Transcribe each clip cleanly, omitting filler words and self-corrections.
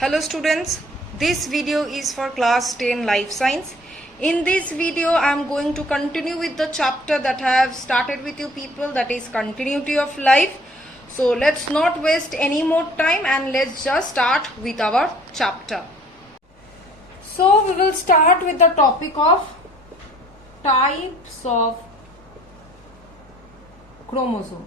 Hello students, this video is for class 10 life science. In this video I am going to continue with the chapter that I have started with you people, that is continuity of life. So let's not waste any more time and let's just start with our chapter. So we will start with the topic of types of chromosome.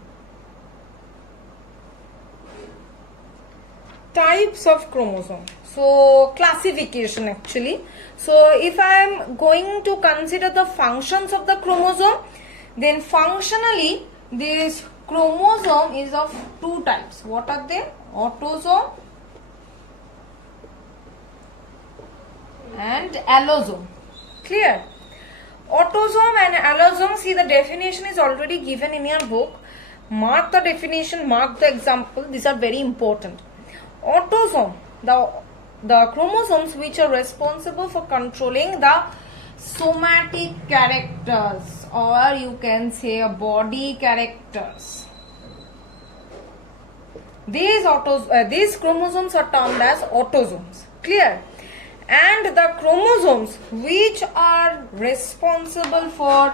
Types of chromosome. So classification actually. So if I am going to consider the functions of the chromosome, then functionally this chromosome is of two types. What are they? Autosome and allosome. Clear? Autosome and allosome, see the definition is already given in your book. Mark the definition, mark the example. These are very important. Autosome, the chromosomes which are responsible for controlling the somatic characters, or you can say body characters. These chromosomes are termed as autosomes. Clear? And the chromosomes which are responsible for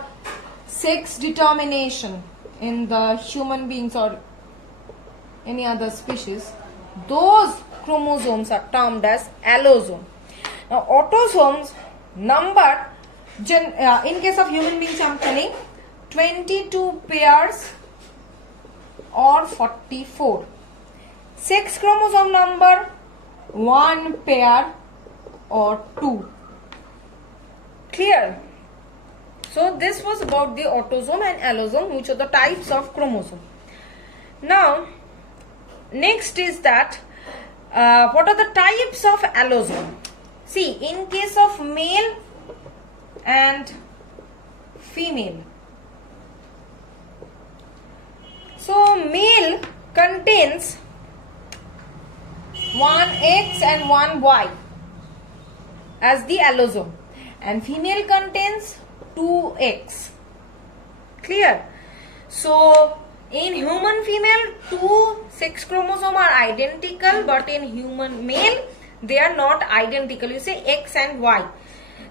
sex determination in the human beings or any other species, those chromosomes are termed as allosome. Now autosomes number, in case of human beings I am telling 22 pairs or 44. Sex chromosome number 1 pair or 2. Clear? So this was about the autosome and allosome, which are the types of chromosome. Now next is that what are the types of allosome? See, in case of male and female. So male contains one X and one Y as the allosome, and female contains 2X. Clear? So in human female, two sex chromosomes are identical, but in human male they are not identical. You say X and Y.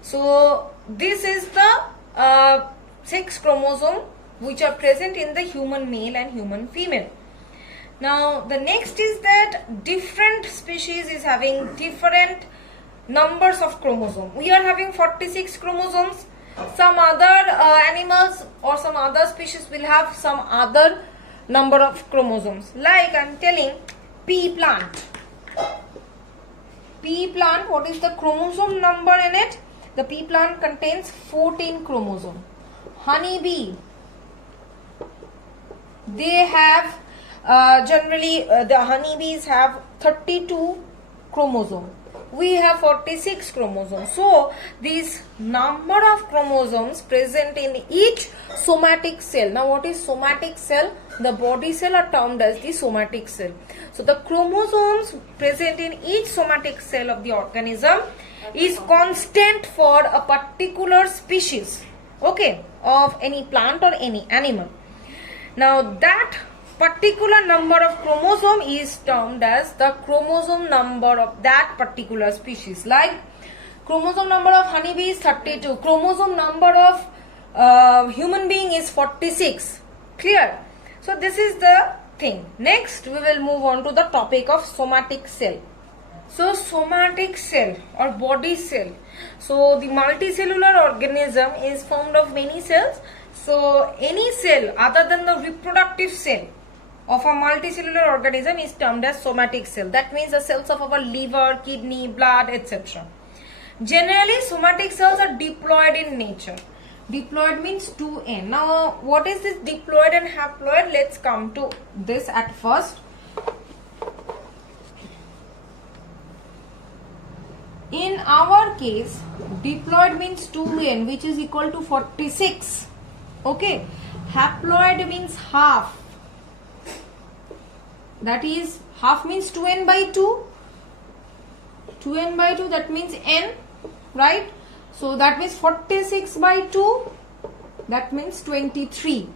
So this is the sex chromosome which are present in the human male and human female. Now the next is that different species is having different numbers of chromosomes. We are having 46 chromosomes. Some other animals or some other species will have some other number of chromosomes. Like I am telling pea plant. Pea plant, what is the chromosome number in it? The pea plant contains 14 chromosomes. Honeybee, they have generally the honeybees have 32 chromosomes. We have 46 chromosomes. So these number of chromosomes present in each somatic cell. Now what is somatic cell? The body cell are termed as the somatic cell. So the chromosomes present in each somatic cell of the organism is constant for a particular species, okay, of any plant or any animal. Now that particular number of chromosome is termed as the chromosome number of that particular species. Like chromosome number of honeybee is 32, chromosome number of human being is 46. Clear? So this is the thing. Next we will move on to the topic of somatic cell. So somatic cell or body cell. So the multicellular organism is formed of many cells. So any cell other than the reproductive cell of a multicellular organism is termed as somatic cell. That means the cells of our liver, kidney, blood, etc. Generally, somatic cells are diploid in nature. Diploid means 2N. Now, what is this diploid and haploid? Let's come to this at first. In our case, diploid means 2N, which is equal to 46. Okay. Haploid means half. That is, half means 2n by 2. 2n by 2, that means n, right? So that means 46 by 2, that means 23.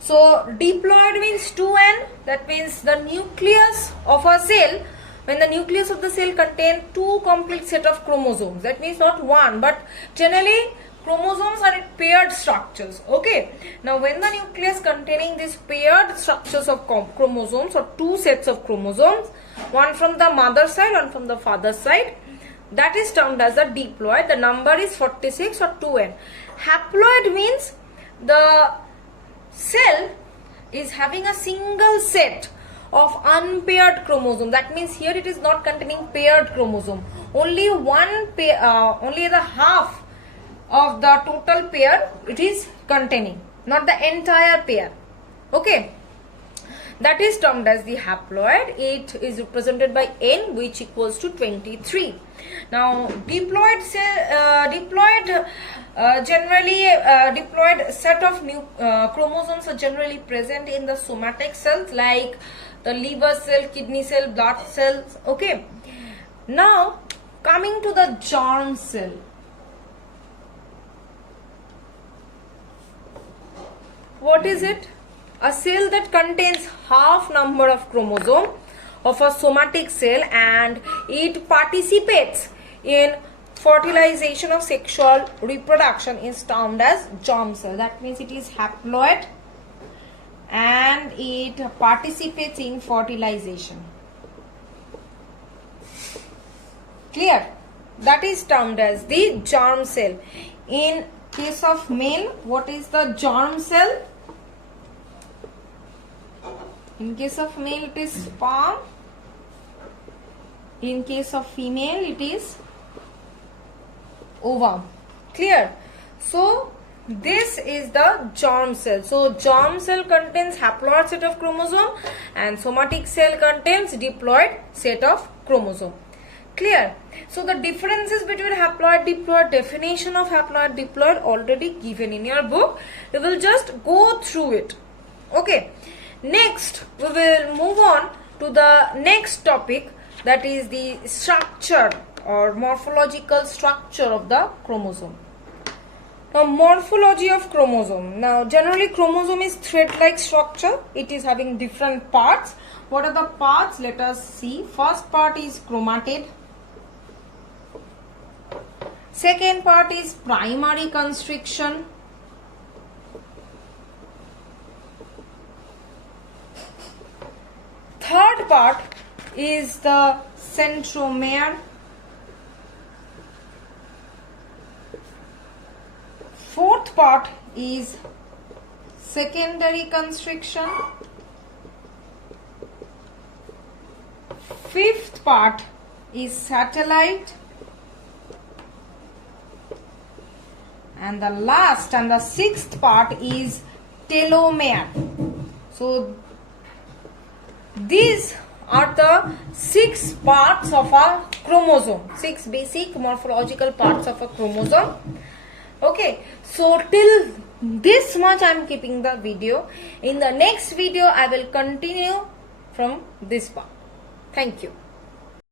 So diploid means 2n, that means the nucleus of a cell when the nucleus of the cell contains two complete set of chromosomes. That means not one, but generally chromosomes are in paired structures. Okay. Now when the nucleus containing these paired structures of chromosomes, or two sets of chromosomes, one from the mother side, one from the father side, that is termed as the diploid. The number is 46 or 2n. Haploid means the cell is having a single set of unpaired chromosome. That means here it is not containing paired chromosome. Only one pair, only the half of the total pair it is containing, not the entire pair. Okay. That is termed as the haploid. It is represented by n, which equals to 23. Now diploid cell, diploid set of new chromosomes are generally present in the somatic cells like the liver cell, kidney cell, blood cells. Okay. Now coming to the germ cell. What is it? A cell that contains half number of chromosome of a somatic cell, and it participates in fertilization of sexual reproduction is termed as germ cell. That means it is haploid and it participates in fertilization. Clear? That is termed as the germ cell. In case of male, what is the germ cell? In case of male, it is sperm. In case of female, it is ovum. Clear? So this is the germ cell. So germ cell contains haploid set of chromosome and somatic cell contains diploid set of chromosome. Clear? So the differences between haploid, diploid, definition of haploid, diploid already given in your book. We will just go through it. Okay. Next, we will move on to the next topic, that is the structure or morphological structure of the chromosome. Now, morphology of chromosome. Now, generally chromosome is thread-like structure. It is having different parts. What are the parts? Let us see. First part is chromatid. Second part is primary constriction. Third part is the centromere. Fourth part is secondary constriction. Fifth part is satellite. And the last and the sixth part is telomere. So these are the 6 parts of a chromosome, 6 basic morphological parts of a chromosome. Okay, so till this much I am keeping the video. In the next video I will continue from this part. Thank you.